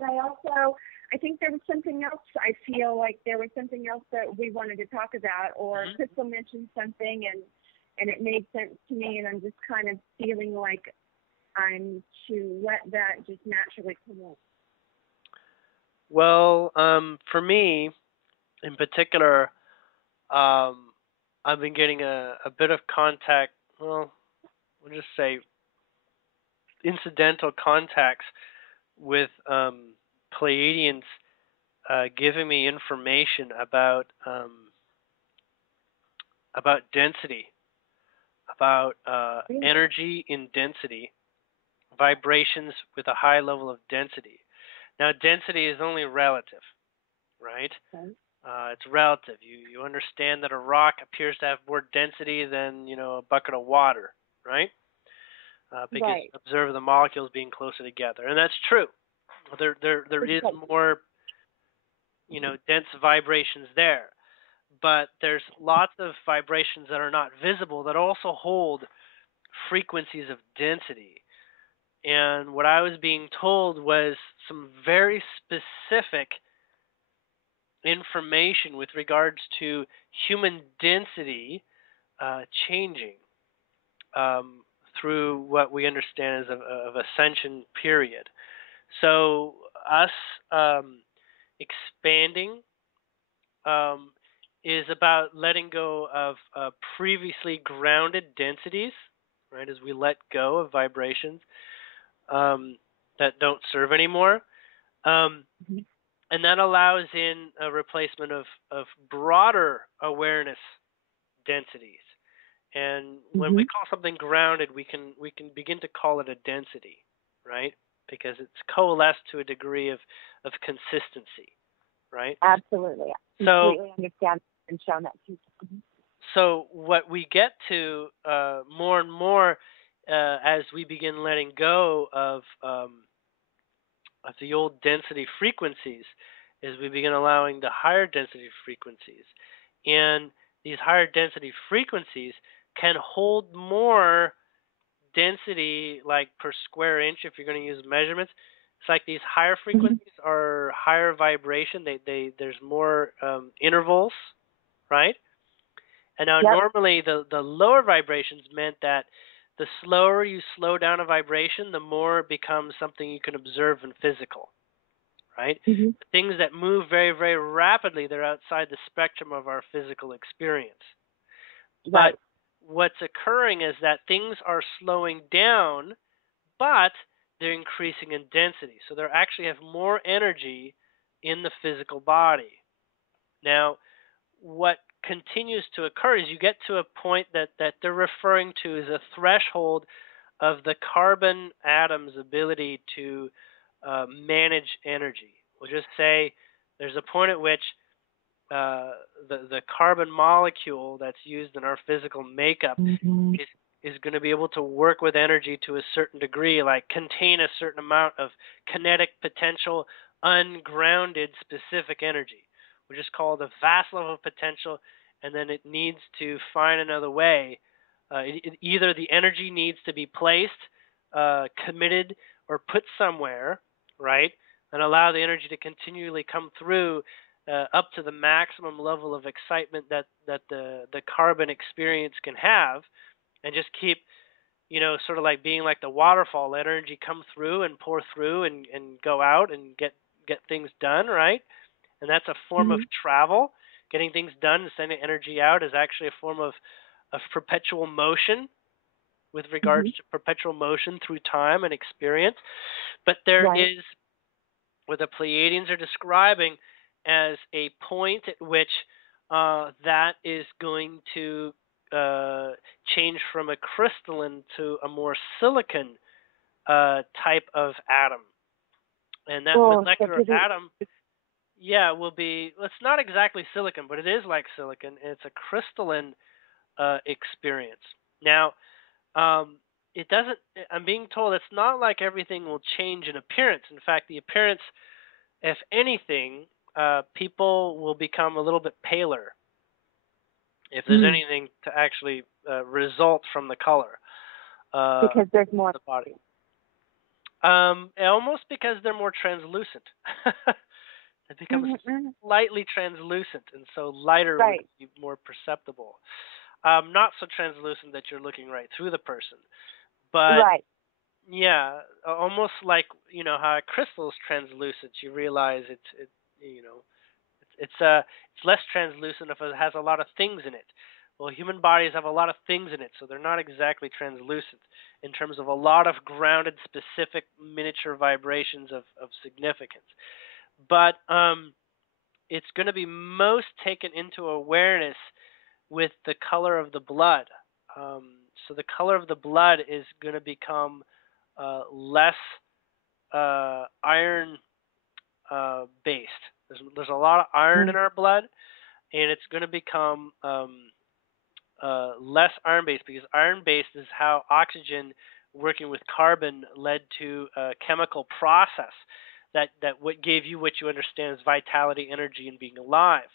but I think there was something else. I feel like there was something else that we wanted to talk about, or Crystal mentioned something, and it made sense to me, and I'm just kind of feeling like I'm to let that just naturally come up. Well, for me, in particular, I've been getting a bit of contact, well, we'll just say incidental contacts with Pleiadians giving me information about density, about energy in density, vibrations with a high level of density. Now, density is only relative, right? Okay. It's relative. You understand that a rock appears to have more density than a bucket of water, right? Because you observe the molecules being closer together, and that's true. There is more, dense vibrations there, but there's lots of vibrations that are not visible that also hold frequencies of density. And what I was being told was some very specific information with regards to human density changing through what we understand as of ascension period. So us expanding is about letting go of previously grounded densities, right? As we let go of vibrations that don't serve anymore. And that allows in a replacement of broader awareness densities. And when we call something grounded, we can begin to call it a density, right? Because it's coalesced to a degree of consistency, right? Absolutely. So, completely understand and shown that too. So what we get to more and more as we begin letting go of the old density frequencies is we begin allowing the higher density frequencies. And these higher density frequencies can hold more density, like per square inch, if you're going to use measurements. It's like these higher frequencies are higher vibration. There's more intervals, right? And now normally the lower vibrations meant that the slower you slow down a vibration, the more it becomes something you can observe in physical, right? Things that move very, very rapidly, they're outside the spectrum of our physical experience. But what's occurring is that things are slowing down, but they're increasing in density. So they actually have more energy in the physical body. Now, what continues to occur is you get to a point that they're referring to as a threshold of the carbon atom's ability to manage energy. We'll just say there's a point at which the carbon molecule that's used in our physical makeup is going to be able to work with energy to a certain degree, like contain a certain amount of kinetic potential, ungrounded specific energy. We just call it a vast level of potential, and then it needs to find another way. Either the energy needs to be placed, committed, or put somewhere, right, and allow the energy to continually come through up to the maximum level of excitement that the carbon experience can have, and just keep, sort of like being like the waterfall, let energy come through and pour through and go out and get things done, right? And that's a form of travel. Getting things done and sending energy out is actually a form of perpetual motion with regards to perpetual motion through time and experience. But there is what the Pleiadians are describing as a point at which that is going to change from a crystalline to a more silicon type of atom. And that molecular atom... Yeah, will be, it's not exactly silicon, but it is like silicon. It's a crystalline experience. Now, it doesn't, I'm being told it's not like everything will change in appearance. In fact, the appearance, if anything, people will become a little bit paler if there's anything to actually result from the color. Because there's more the body. Almost because they're more translucent. It becomes Mm-hmm. slightly translucent, and so lighter would Right. be more perceptible. Not so translucent that you're looking right through the person, but Right. yeah, almost like how a crystal is translucent. You realize you know it's less translucent if it has a lot of things in it. Well, human bodies have a lot of things in it, so they're not exactly translucent in terms of a lot of grounded, specific miniature vibrations of significance. But it's going to be most taken into awareness with the color of the blood. So the color of the blood is going to become less iron based. There's a lot of iron in our blood, and it's going to become less iron based, because iron based is how oxygen working with carbon led to a chemical process that what gave you what you understand as vitality, energy, and being alive.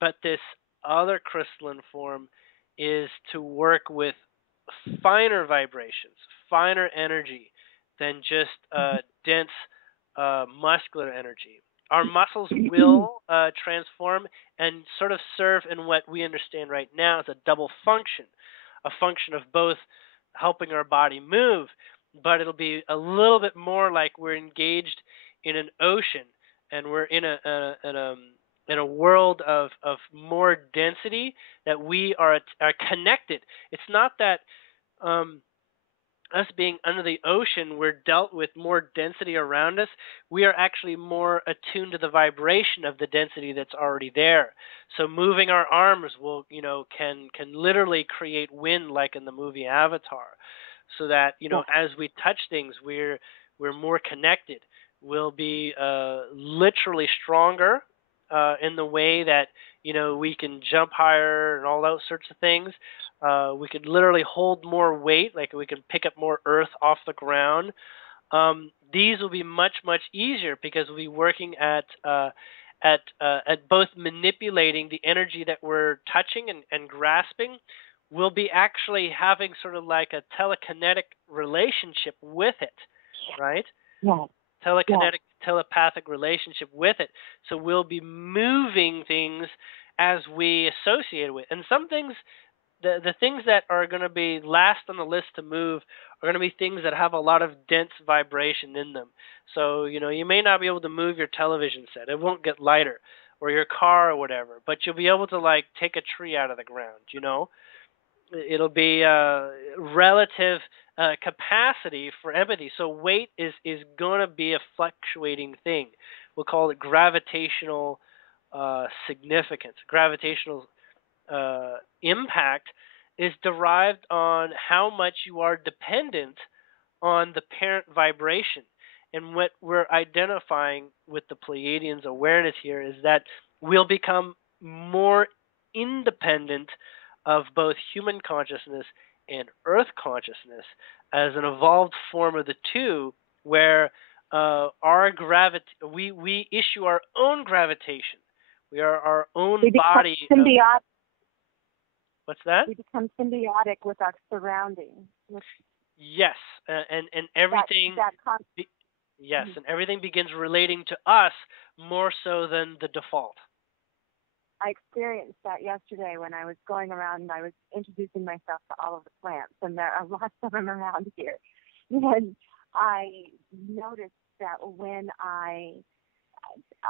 But this other crystalline form is to work with finer vibrations, finer energy than just dense muscular energy. Our muscles will transform and sort of serve in what we understand right now as a double function, a function of both helping our body move, but it'll be a little bit more like we're engaged in an ocean, and we're in a world of more density, that we are connected. It's not that um, us being under the ocean, we're dealt with more density around us. We are actually more attuned to the vibration of the density that's already there. So moving our arms can literally create wind, like in the movie Avatar. So that Yeah. as we touch things, we're more connected. We'll be literally stronger in the way that we can jump higher and all those sorts of things. We could literally hold more weight, like we can pick up more earth off the ground. These will be much, much easier, because we'll be working at both manipulating the energy that we're touching and grasping. We'll be actually having sort of like a telekinetic relationship with it, right? Yeah. Yeah. Telekinetic, telepathic relationship with it. So we'll be moving things as we associate with. And some things, the things that are going to be last on the list to move are going to be things that have a lot of dense vibration in them. So you may not be able to move your television set; it won't get lighter, or your car or whatever. But you'll be able to like take a tree out of the ground. It'll be relative capacity for empathy. So weight is going to be a fluctuating thing. We'll call it gravitational significance. Gravitational impact is derived on how much you are dependent on the parent vibration. And what we're identifying with the Pleiadians' awareness here is that we'll become more independent of both human consciousness and earth consciousness as an evolved form of the two, where we issue our own gravitation. We are our own body. Symbiotic. What's that? We become symbiotic with our surroundings. Yes, and everything. Yes, Mm-hmm. and everything begins relating to us more so than the default. I experienced that yesterday when I was going around and I was introducing myself to all of the plants, and there are lots of them around here. And I noticed that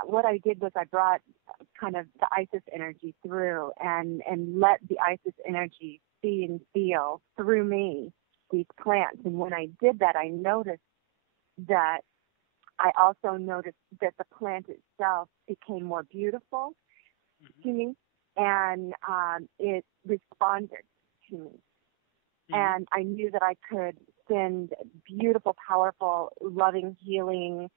what I did was I brought kind of the Isis energy through and let the Isis energy see and feel through me these plants. And when I did that, I noticed that I also noticed that the plant itself became more beautiful to me, and it responded to me. And I knew that I could send beautiful, powerful, loving, healing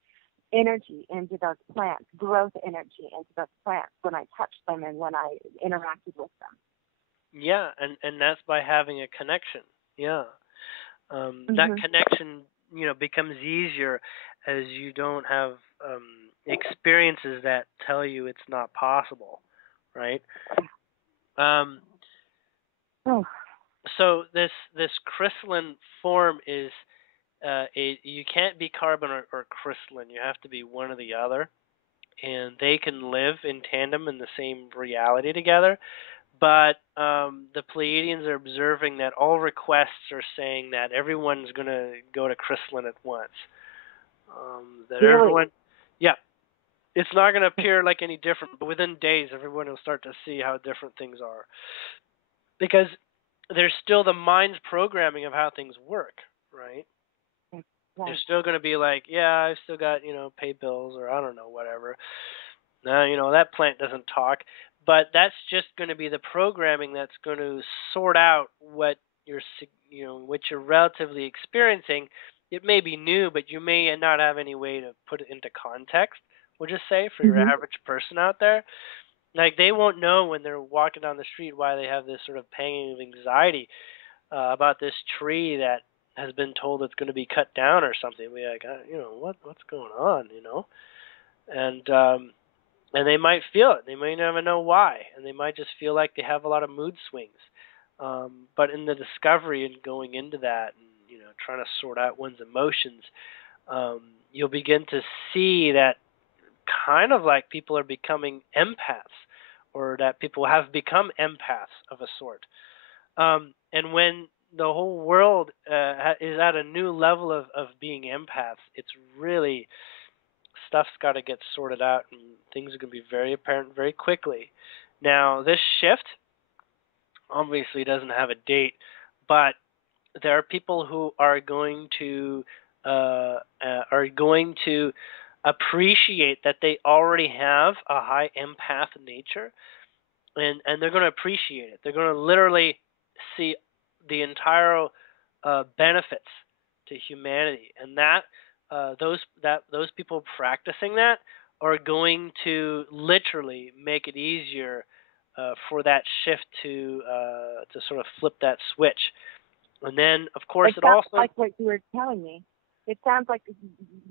energy into those plants, growth energy into those plants when I touched them and when I interacted with them. Yeah, and that's by having a connection. Yeah. That connection, becomes easier as you don't have experiences that tell you it's not possible, right? So this crystalline form is you can't be carbon or crystalline. You have to be one or the other, and they can live in tandem in the same reality together. But the Pleiadians are observing that all requests are saying that everyone's going to go to crystalline at once. That Really? everyone, yeah, it's not going to appear like any different, but within days, everyone will start to see how different things are. Because there's still the mind's programming of how things work, right? Right. They're still going to be like, yeah, I've still got, pay bills or I don't know, whatever. Now, that plant doesn't talk. But that's just going to be the programming that's going to sort out what you're relatively experiencing. It may be new, but you may not have any way to put it into context. We'll just say for your average person out there, like they won't know when they're walking down the street why they have this sort of pang of anxiety about this tree that has been told it's going to be cut down or something. Be like, what's going on, and they might feel it. They may never know why, and they might just feel like they have a lot of mood swings. But in the discovery and going into that, and trying to sort out one's emotions, you'll begin to see that kind of like people are becoming empaths, or that people have become empaths of a sort. And when the whole world is at a new level of being empaths, it's really stuff's got to get sorted out, and things are going to be very apparent very quickly. Now, this shift obviously doesn't have a date, but there are people who are going to appreciate that they already have a high empath nature, and they're going to appreciate it. They're going to literally see the entire benefits to humanity, and that those people practicing that are going to literally make it easier for that shift to sort of flip that switch. And then, of course, it also like what you were telling me. It sounds like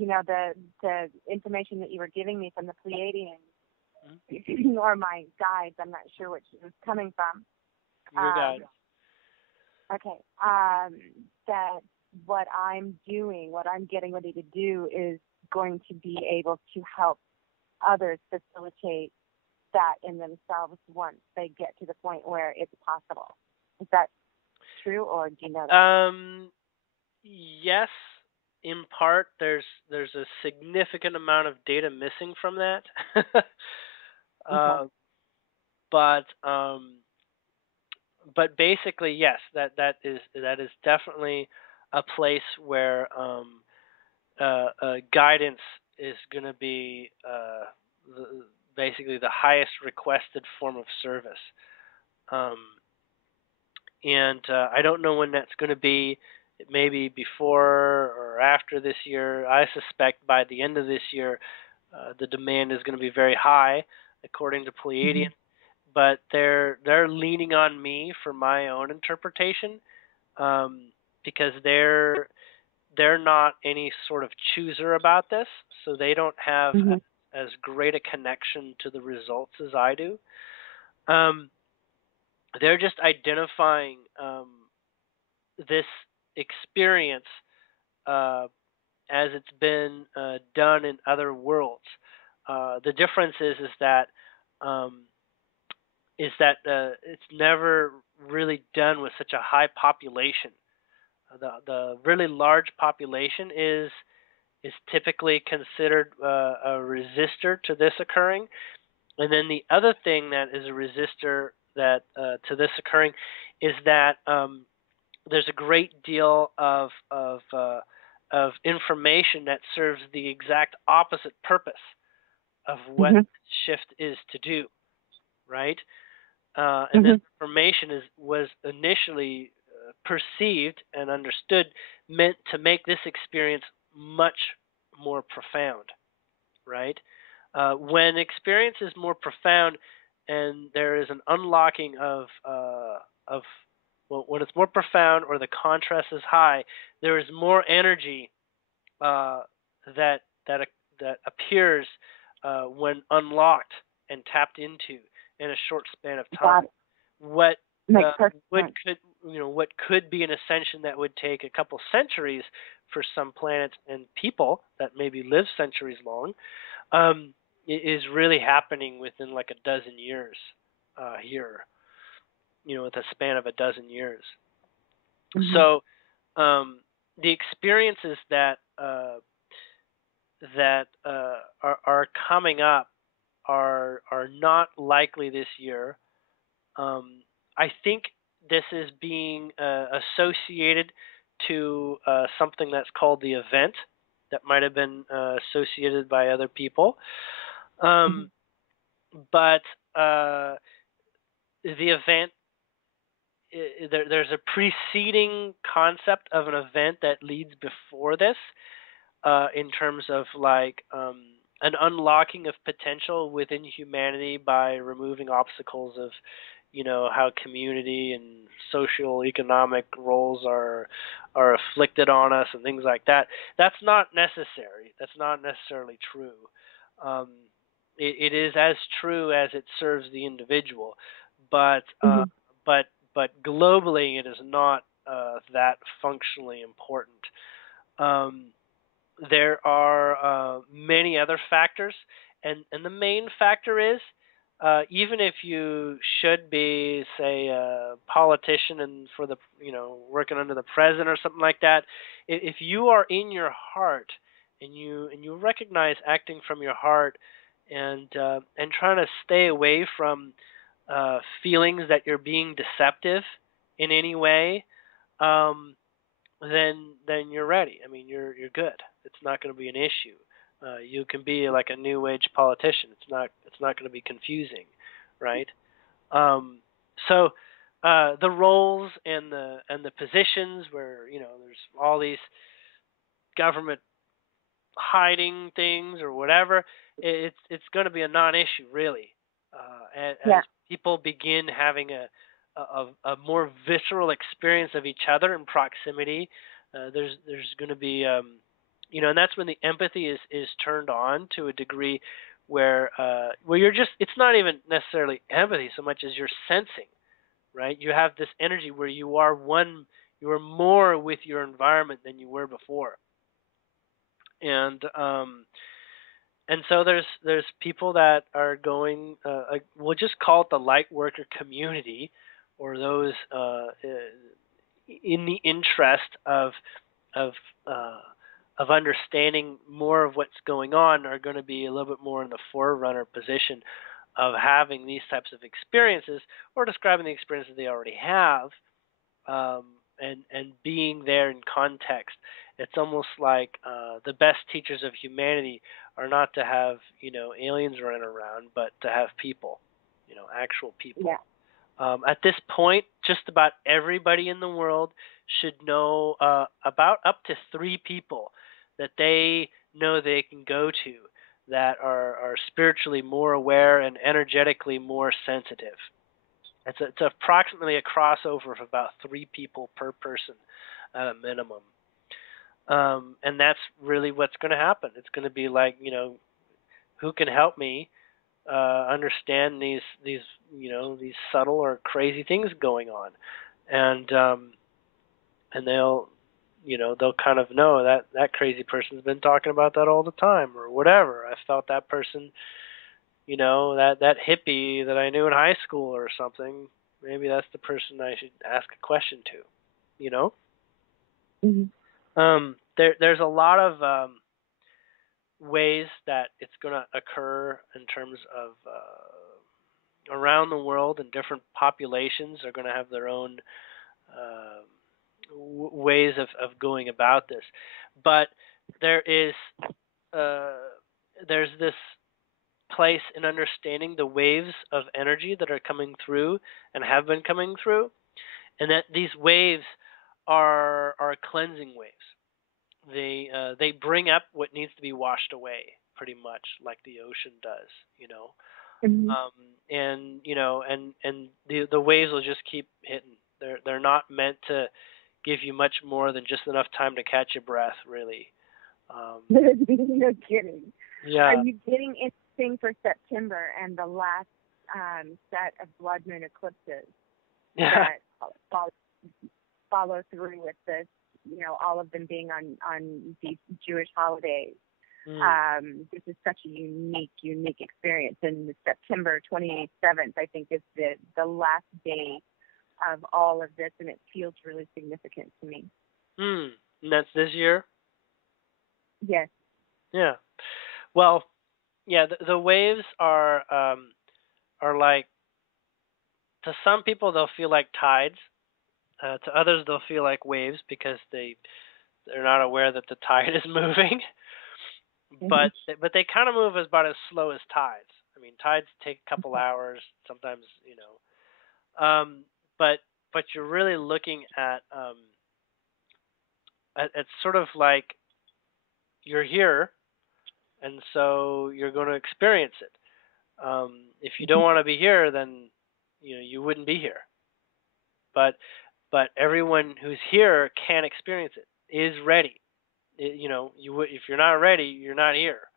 the information that you were giving me from the Pleiadians or my guides. I'm not sure which it was coming from. Your guides. Okay. That what I'm doing, what I'm getting ready to do, is going to be able to help others facilitate that in themselves once they get to the point where it's possible. Is that true, or do you know that? Yes, in part. There's a significant amount of data missing from that. Okay. But basically, yes, that is definitely a place where guidance is going to be basically the highest requested form of service. And I don't know when that's going to be. It may be before or after this year. I suspect by the end of this year, the demand is going to be very high, according to Pleiadian. But they're leaning on me for my own interpretation, because they're not any sort of chooser about this, so they don't have as great a connection to the results as I do. They're just identifying this experience as it's been done in other worlds. The difference is that it's never really done with such a high population. The really large population is typically considered a resistor to this occurring. And then the other thing that is a resistor that to this occurring is that there's a great deal of information that serves the exact opposite purpose of what shift is to do, right? And this information was initially perceived and understood meant to make this experience much more profound, right? When experience is more profound and there is an unlocking of when it's more profound or the contrast is high, there is more energy that appears when unlocked and tapped into in a short span of time. What what could be an ascension that would take a couple centuries for some planets and people that maybe live centuries long, is really happening within like a dozen years here, with a span of a dozen years. Mm-hmm. So the experiences that are coming up are not likely this year. I think this is being associated to something that's called the event that might have been associated by other people. But the event, there's a preceding concept of an event that leads before this, in terms of like an unlocking of potential within humanity by removing obstacles of, how community and social economic roles are afflicted on us and things like that. That's not necessary. That's not necessarily true. It is as true as it serves the individual, but but globally it is not that functionally important. There are many other factors, and the main factor is, even if you should be, say, a politician and for the working under the president or something like that, if you are in your heart and you recognize acting from your heart and trying to stay away from feelings that you're being deceptive in any way, then you're ready. I mean, you're good. It's not going to be an issue. You can be like a new age politician. It's not going to be confusing, right? So the roles and the positions where there's all these government hiding things or whatever, it's going to be a non-issue really, as people begin having a more visceral experience of each other in proximity. There's going to be and that's when the empathy is turned on to a degree where you're just, it's not even necessarily empathy so much as you're sensing, right? You have this energy where you are more with your environment than you were before. And so there's people that are going, we'll just call it the light worker community, or those in the interest of understanding more of what's going on, are going to be a little bit more in the forerunner position of having these types of experiences, or describing the experiences they already have, and being there in context. It's almost like the best teachers of humanity are not to have aliens running around, but to have people, actual people. Yeah. At this point, just about everybody in the world should know about up to 3 people that they know they can go to that are spiritually more aware and energetically more sensitive. It's approximately a crossover of about 3 people per person at a minimum. And that's really what's going to happen. It's going to be like, who can help me understand these subtle or crazy things going on, and they'll kind of know that crazy person's been talking about that all the time or whatever. I felt that person, that hippie that I knew in high school or something. Maybe that's the person I should ask a question to. Mm-hmm. There's a lot of ways that it's going to occur in terms of around the world, and different populations are going to have their own ways of going about this. But there's this place in understanding the waves of energy that are coming through and have been coming through, and that these waves are cleansing waves. They bring up what needs to be washed away, pretty much like the ocean does, Mm-hmm. And the waves will just keep hitting. They're not meant to give you much more than just enough time to catch your breath, really. No kidding. Yeah. Are you getting anything for September and the last set of blood moon eclipses that follow through with this all of them being on these Jewish holidays. This is such a unique experience. And September 27th, I think, is the last day of all of this, and it feels really significant to me. And that's this year? Yes. Yeah. Well, yeah, the waves are like, to some people they'll feel like tides. To others they'll feel like waves because they're not aware that the tide is moving. But they kind of move about as slow as tides. I mean, tides take a couple hours, sometimes, but you're really looking at it's sort of like you're here, and so you're going to experience it. If you don't want to be here, then you wouldn't be here. But everyone who's here can experience it, is ready. If you're not ready, you're not here.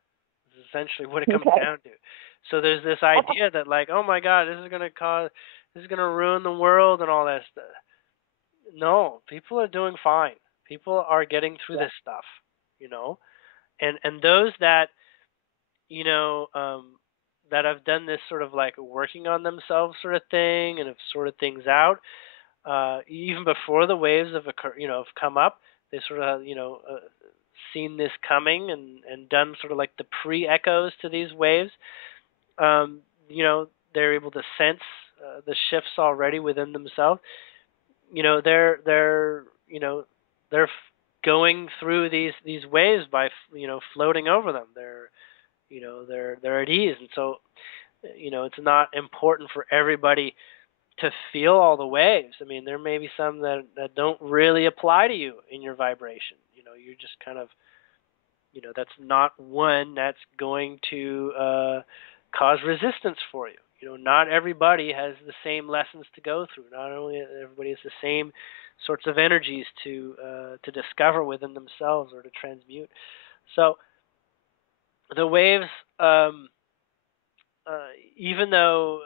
This is essentially what it comes down to. So there's this idea that, like, oh my God, this is going to ruin the world and all that stuff. No, people are doing fine. People are getting through this stuff, and those that that have done this sort of like working on themselves sort of thing and have sorted things out, even before the waves have come up, they sort of seen this coming and done sort of like the pre-echoes to these waves. They're able to sense the shifts already within themselves. They're going through these waves by floating over them. They're at ease, and so it's not important for everybody to feel all the waves. I mean, there may be some that don't really apply to you in your vibration. You're just kind of that's not one that's going to cause resistance for you. Not everybody has the same lessons to go through. Not only everybody has the same sorts of energies to discover within themselves or to transmute. So the waves, even though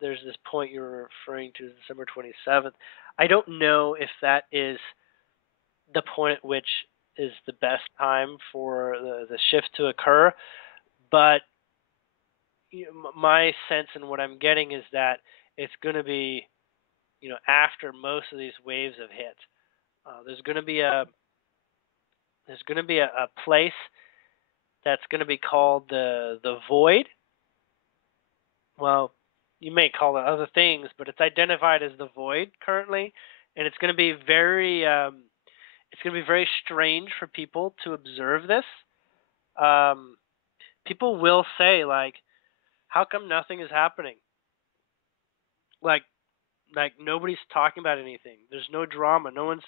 there's this point you're referring to, December 27th, I don't know if that is the point at which is the best time for the shift to occur, but my sense and what I'm getting is that it's going to be, after most of these waves have hit. There's going to be a place that's going to be called the void. Well, you may call it other things, but it's identified as the void currently, and it's going to be very strange for people to observe this. People will say, like, how come nothing is happening? Like nobody's talking about anything. There's no drama. No one's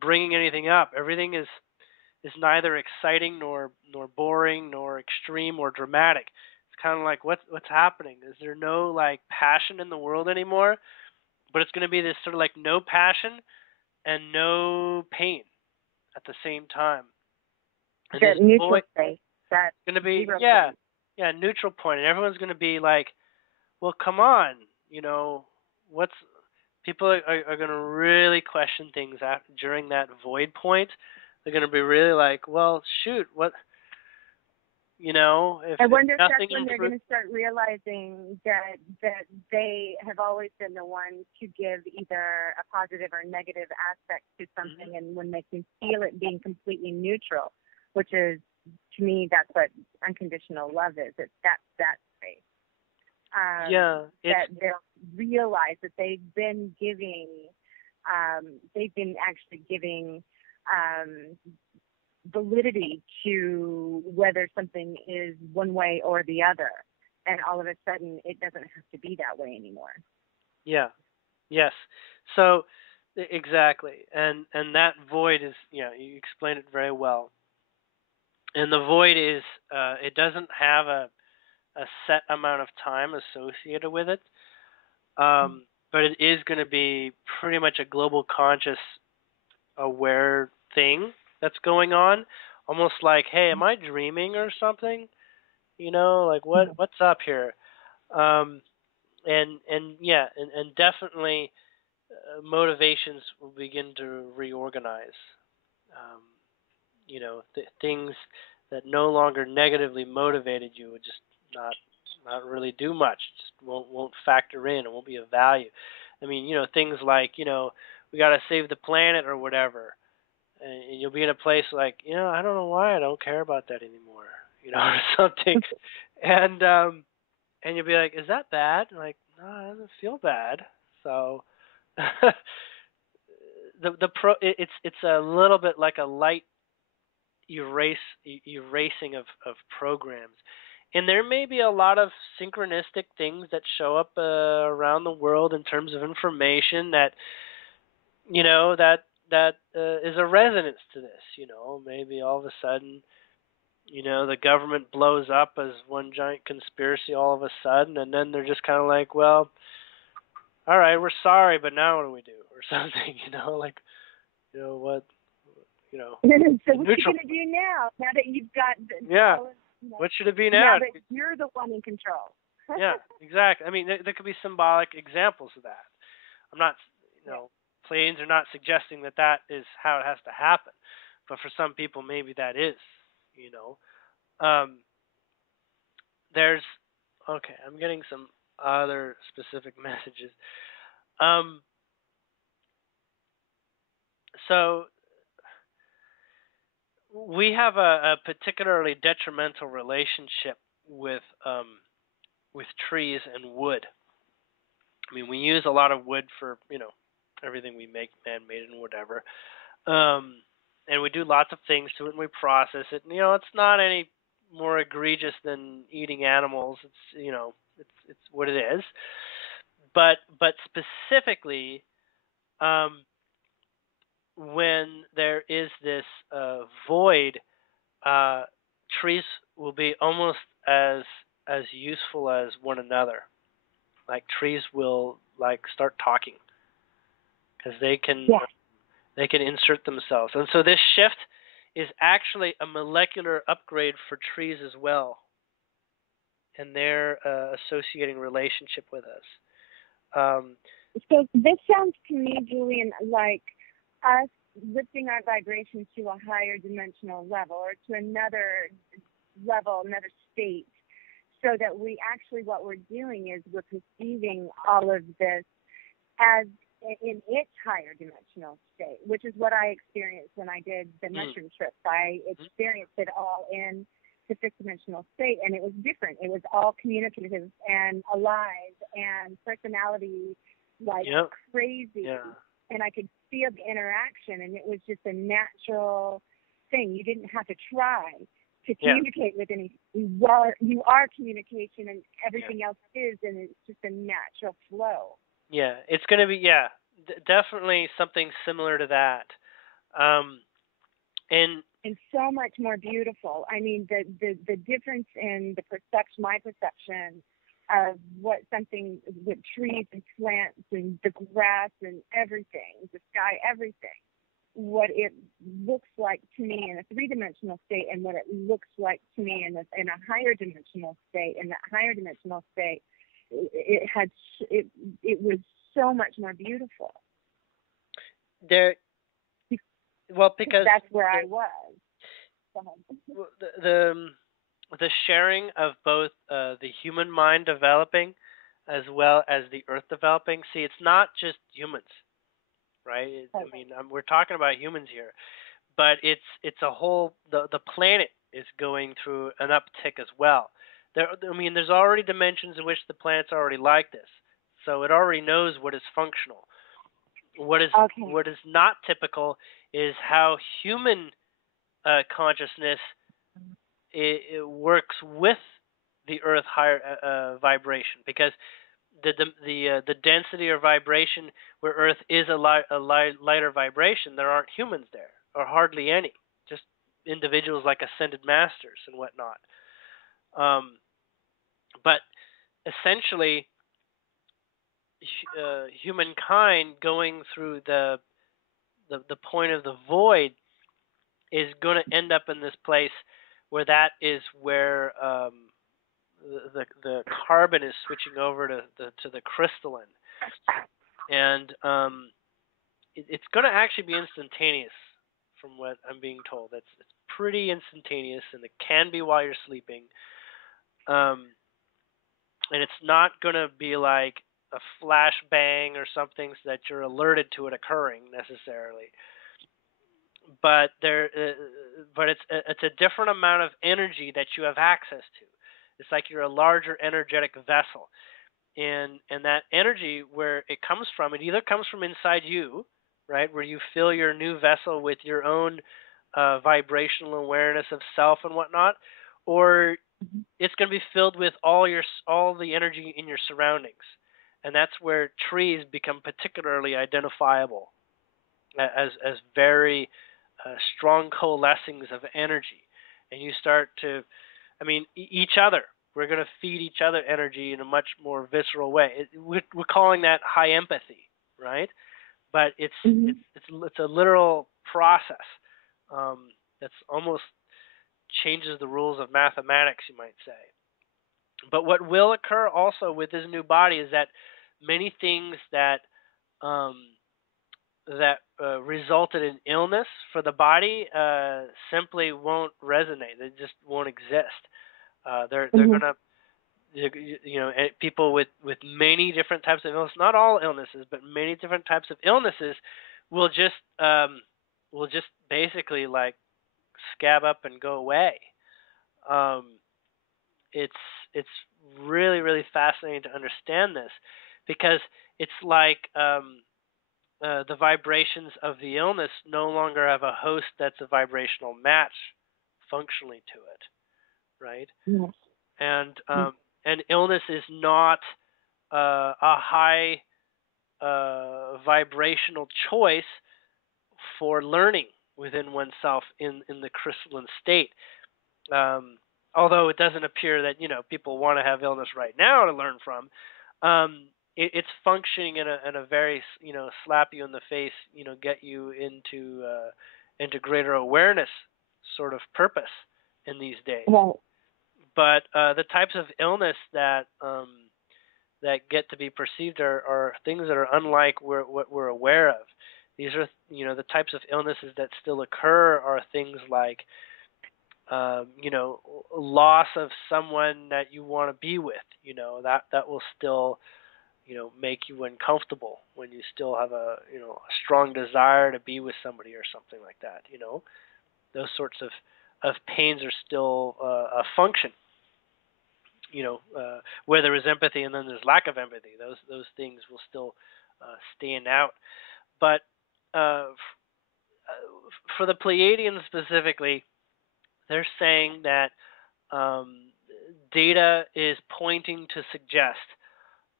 bringing anything up. Everything is neither exciting nor boring nor extreme or dramatic. It's kind of like what's happening? Is there no like passion in the world anymore? But it's going to be this sort of like no passion and no pain at the same time. And that neutral space. That's going to be neutral point, and everyone's going to be like, well, come on, people are going to really question things during that void point. They're going to be really like, well, shoot, what, if I wonder if nothing that's when they're going to start realizing that they have always been the ones to give either a positive or negative aspect to something, and when they can feel it being completely neutral, which is, to me, that's what unconditional love is. It's that space. That they'll realize that they've been actually giving validity to whether something is one way or the other, and all of a sudden it doesn't have to be that way anymore. Yeah. Yes. So exactly, and that void is, you explained it very well. And the void is, it doesn't have a set amount of time associated with it, but it is going to be pretty much a global conscious aware thing that's going on, almost like, hey, am I dreaming or something? Like what's up here? And definitely motivations will begin to reorganize. Um, things that no longer negatively motivated you would just not really do much. Just won't factor in. It won't be of value. I mean, things like we got to save the planet or whatever, and you'll be in a place like I don't know why I don't care about that anymore, or something, and you'll be like, is that bad? And like, no, it doesn't feel bad. So it's a little bit like a light erasing of programs. And there may be a lot of synchronistic things that show up around the world in terms of information that is a resonance to this. Maybe all of a sudden, the government blows up as one giant conspiracy all of a sudden, and then they're just kind of like, well, all right, we're sorry, but now what do we do, or something? Like, what. So what are you going to do now? Now that you've got what should it be now? Now that you're the one in control. Yeah, exactly. I mean, there could be symbolic examples of that. I'm not, planes are not suggesting that is how it has to happen, but for some people, maybe that is. There's okay. I'm getting some other specific messages. So we have a particularly detrimental relationship with trees and wood. I mean, we use a lot of wood for everything we make, man-made and whatever, and we do lots of things to it, and we process it. And, it's not any more egregious than eating animals. It's it's what it is. But specifically, when there is this void, trees will be almost as useful as one another. Like trees will start talking because they can insert themselves, and so this shift is actually a molecular upgrade for trees as well, and their associating relationship with us. So this sounds to me, Julien, like us lifting our vibrations to a higher dimensional level or to another level, another state, so that we actually, what we're doing is we're perceiving all of this as in its higher dimensional state, which is what I experienced when I did the mushroom trip. I experienced it all in the fifth dimensional state, and it was different. It was all communicative and alive and personality crazy. Yeah. And I could feel the interaction, and it was just a natural thing. You didn't have to try to communicate with anything. You are communication, and everything else is, and it's just a natural flow. Yeah, it's going to be, definitely something similar to that. And so much more beautiful. I mean, the difference in my perception of what something with trees and plants and the grass and everything, the sky, everything, what it looks like to me in a three-dimensional state and what it looks like to me in a higher dimensional state. In that higher dimensional state, it was so much more beautiful. Because that's where I was. The sharing of both the human mind developing as well as the earth developing. See, it's not just humans, right? I mean, we're talking about humans here, but it's a whole. The planet is going through an uptick as well. There's already dimensions in which the planet's already like this, so it already knows what is functional. What is not typical is how human consciousness it works with the earth higher vibration, because the density or vibration where earth is a lighter vibration, there aren't humans there, or hardly any, just individuals like ascended masters and whatnot. But essentially, humankind going through the point of the void is going to end up in this place where that is where the carbon is switching over to the crystalline, and it's going to actually be instantaneous, from what I'm being told. It's pretty instantaneous, and it can be while you're sleeping. And it's not going to be like a flash bang or something so that you're alerted to it occurring necessarily. But it's a different amount of energy that you have access to. It's like you're a larger energetic vessel, and that energy, where it comes from, it either comes from inside you, right, where you fill your new vessel with your own vibrational awareness of self and whatnot, or it's going to be filled with all the energy in your surroundings, and that's where trees become particularly identifiable as very strong coalescings of energy, and you start to, each other. We're going to feed each other energy in a much more visceral way. We're calling that high empathy, right? But it's a literal process that's almost changes the rules of mathematics, you might say. But what will occur also with this new body is that many things that resulted in illness for the body simply won't resonate. They just won't exist. They're gonna, people with many different types of illness, not all illnesses, but many different types of illnesses, will just basically like scab up and go away. It's really, really fascinating to understand this, because it's like the vibrations of the illness no longer have a host that's a vibrational match functionally to it, right? Yes. And illness is not a high vibrational choice for learning within oneself in the crystalline state. Although it doesn't appear that people want to have illness right now to learn from, it's functioning in a very slap you in the face, get you into greater awareness sort of purpose in these days. Right. But the types of illness that get to be perceived are things that are unlike what we're aware of. These are the types of illnesses that still occur are things like loss of someone that you want to be with. That will still make you uncomfortable when you still have a strong desire to be with somebody or something like that. Those sorts of pains are still a function. Where there is empathy and then there's lack of empathy, those things will still stand out. But for the Pleiadians specifically, they're saying that data is pointing to suggest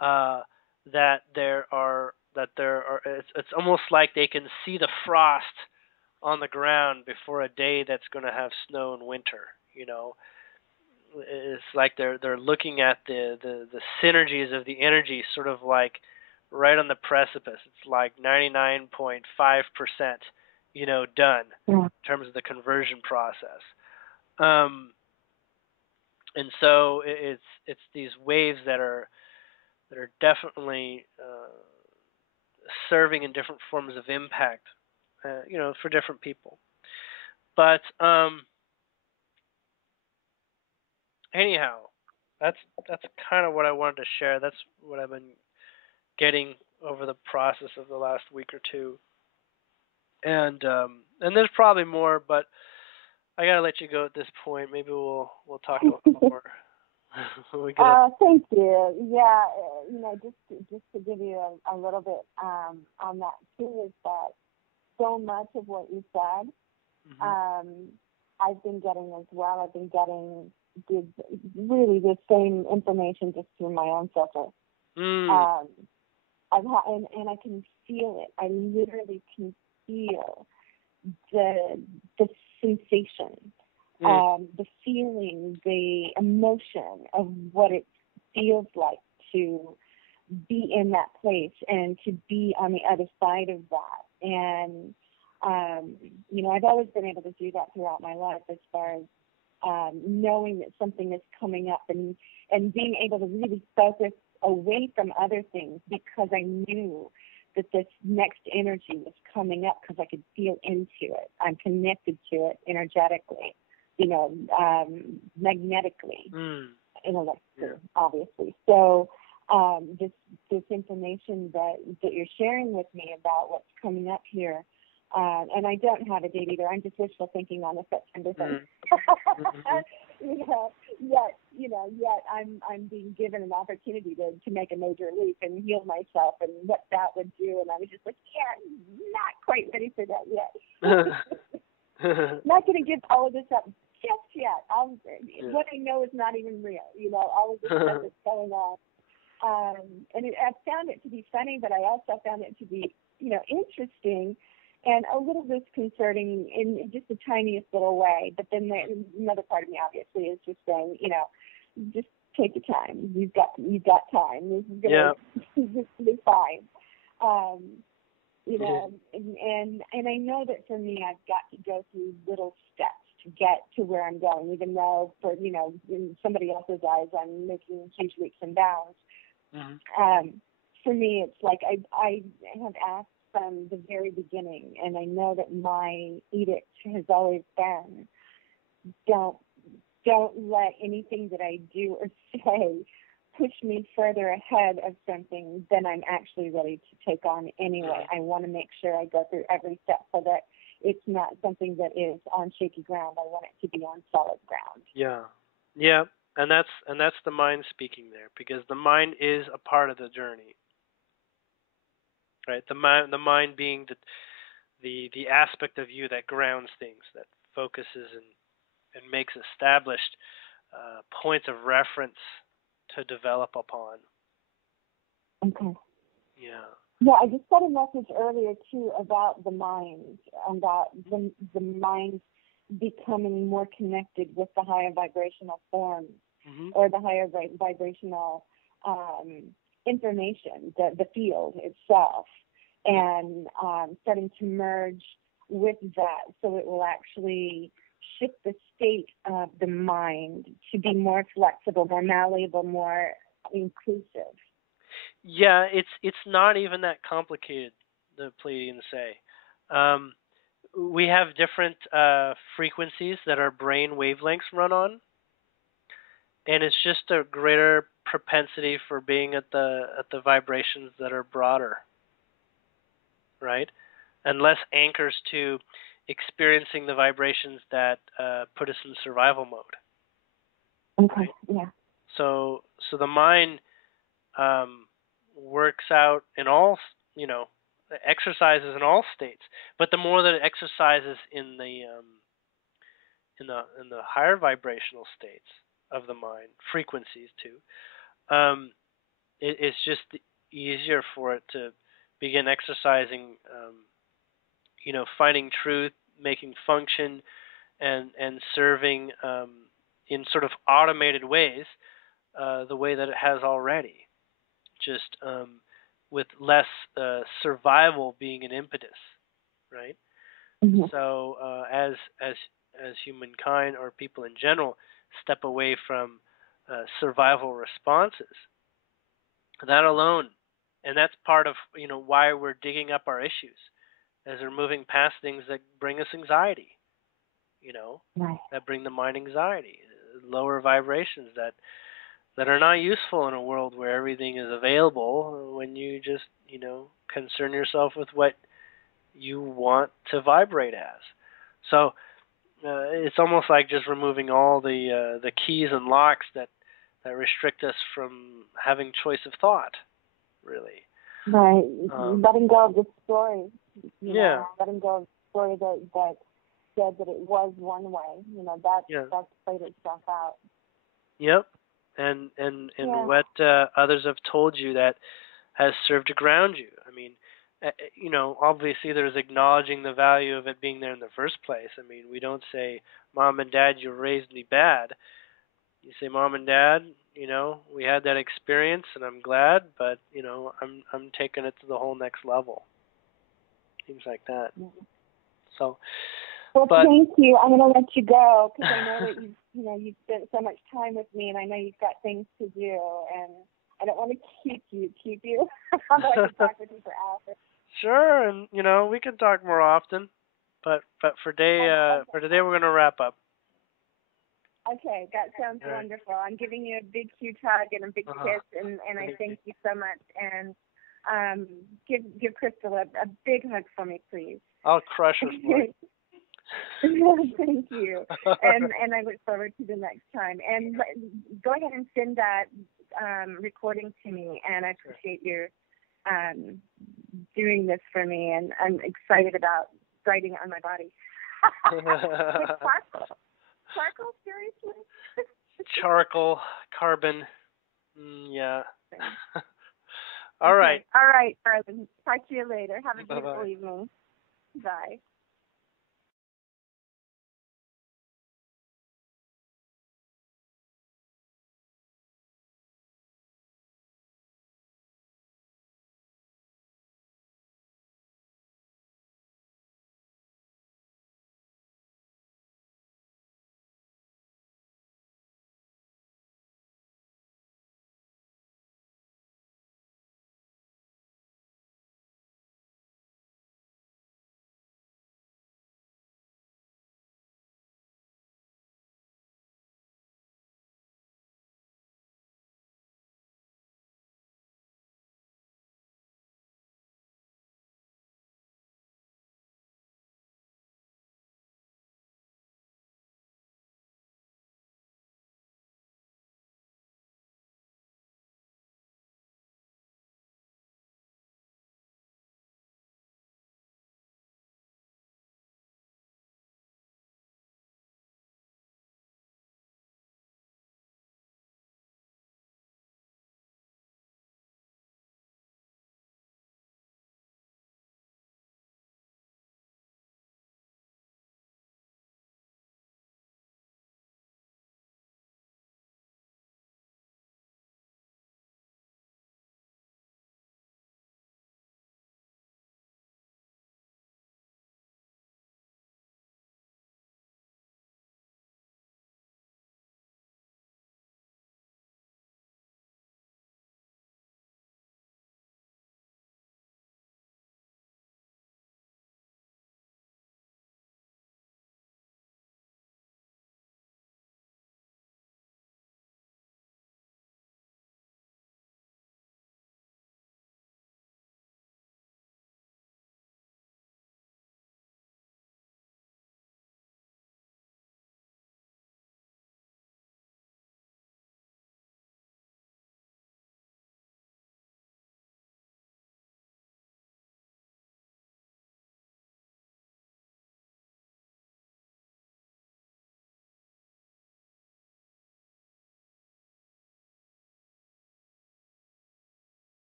that there are it's almost like they can see the frost on the ground before a day that's going to have snow in winter. It's like they're looking at the synergies of the energy, sort of like right on the precipice. It's like 99.5%, done in terms of the conversion process. And so it's these waves that are definitely serving in different forms of impact, for different people. But anyhow, that's kind of what I wanted to share. That's what I've been getting over the process of the last week or two. And there's probably more, but I gotta let you go at this point. Maybe we'll talk a little more. Thank you. Yeah, just to give you a little bit on that too, is that so much of what you said, I've been getting as well. I've been getting really the same information just through my own filter. I've had, and I can feel it. I literally can feel the sensation, the feeling, the emotion of what it feels like to be in that place and to be on the other side of that. And I've always been able to do that throughout my life, as far as knowing that something is coming up and being able to really focus away from other things, because I knew that this next energy was coming up because I could feel into it. I'm connected to it energetically, magnetically, intellectually, obviously. So this information that you're sharing with me about what's coming up here, and I don't have a date either. I'm just wishful thinking on a September thing. Yet I'm being given an opportunity to make a major leap and heal myself and what that would do. And I was just like, not quite ready for that yet. Not going to give all of this up just yet. What I know is not even real. All of this stuff that's going on. And I found it to be funny, but I also found it to be, interesting and a little disconcerting in just the tiniest little way. But then another part of me, obviously, is just saying, just take your time. You've got time. This is going to be fine. And I know that for me, I've got to go through little steps to get to where I'm going, even though in somebody else's eyes, I'm making huge leaps and bounds. For me, it's like I have asked from the very beginning, and I know that my edict has always been, don't let anything that I do or say push me further ahead of something than I'm actually ready to take on anyway. I want to make sure I go through every step so that it's not something that is on shaky ground. I want it to be on solid ground. Yeah. And that's the mind speaking there, because the mind is a part of the journey. Right? The mind being the aspect of you that grounds things, that focuses and makes established points of reference to develop upon. Okay. Yeah. Yeah, I just got a message earlier too about the mind, about the mind becoming more connected with the higher vibrational forms or the higher vibrational information, the field itself, and starting to merge with that, so it will actually shift the state of the mind to be more flexible, more malleable, more inclusive. Yeah, it's not even that complicated, the Pleiadians say. We have different frequencies that our brain wavelengths run on, and it's just a greater propensity for being at the vibrations that are broader, right? And less anchors to experiencing the vibrations that put us in survival mode. Okay. Yeah. So the mind works out in all, exercises in all states. But the more that it exercises in the higher vibrational states of the mind, frequencies too, it's just easier for it to begin exercising, finding truth, making function, and serving in sort of automated ways, the way that it has already, just with less survival being an impetus, right? So as humankind or people in general step away from survival responses, that alone, and that's part of why we're digging up our issues, as we're moving past things that bring us anxiety, right, that bring the mind anxiety, lower vibrations that are not useful in a world where everything is available, when you just concern yourself with what you want to vibrate as. So it's almost like just removing all the keys and locks that restrict us from having choice of thought, really. Right. Letting go of the story. Letting go of the story that said that it was one way. That's played itself out. Yep. And what others have told you that has served to ground you. I mean, obviously there's acknowledging the value of it being there in the first place. I mean, we don't say, Mom and Dad, you raised me bad. You say, Mom and Dad, we had that experience and I'm glad, but, I'm taking it to the whole next level. Things like that. So, thank you. I'm going to let you go because I know that you've spent so much time with me, and I know you've got things to do, and I don't want to keep you. Although I could talk with you for hours. Sure, and we can talk more often, but for today we're gonna wrap up. Okay, that sounds wonderful. I'm giving you a big, huge hug and a big kiss, and I thank you so much. And give Crystal a big hug for me, please. I'll crush her for you. Thank you. And I look forward to the next time. And go ahead and send that recording to me, and I appreciate your doing this for me, and I'm excited about writing it on my body. Charcoal, seriously? Charcoal, carbon, yeah. All right. All right, darling. Talk to you later. Have a beautiful evening. Bye.